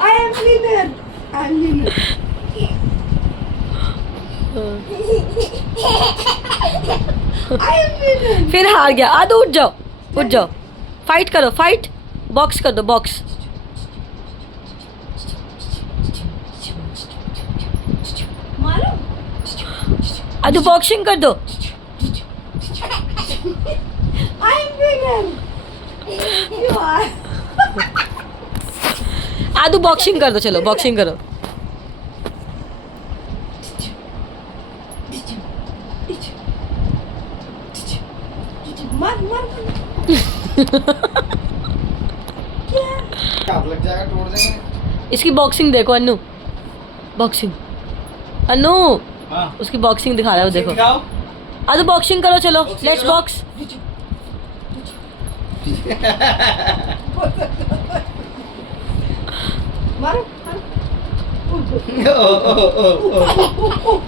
I am winner. I am winner. I am winner. फिर हार गया। आदो उठ जाओ, उठ जाओ, फाइट करो, फाइट, बॉक्स कर दो, बॉक्स। मारो। आदो बॉक्सिंग कर दो। I am winner. You are. आदो बॉक्सिंग कर दो, चलो बॉक्सिंग करो। मार मार। हाथ लग जाएगा, तोड़ देंगे। इसकी बॉक्सिंग देखो अन्नू, बॉक्सिंग। अन्नू हाँ उसकी बॉक्सिंग दिखा रहा है वो, देखो। दिखाओ। आदो बॉक्सिंग करो, चलो Boxing लेट्स करो। बॉक्स। मारो। ओ, ओ, ओ, ओ।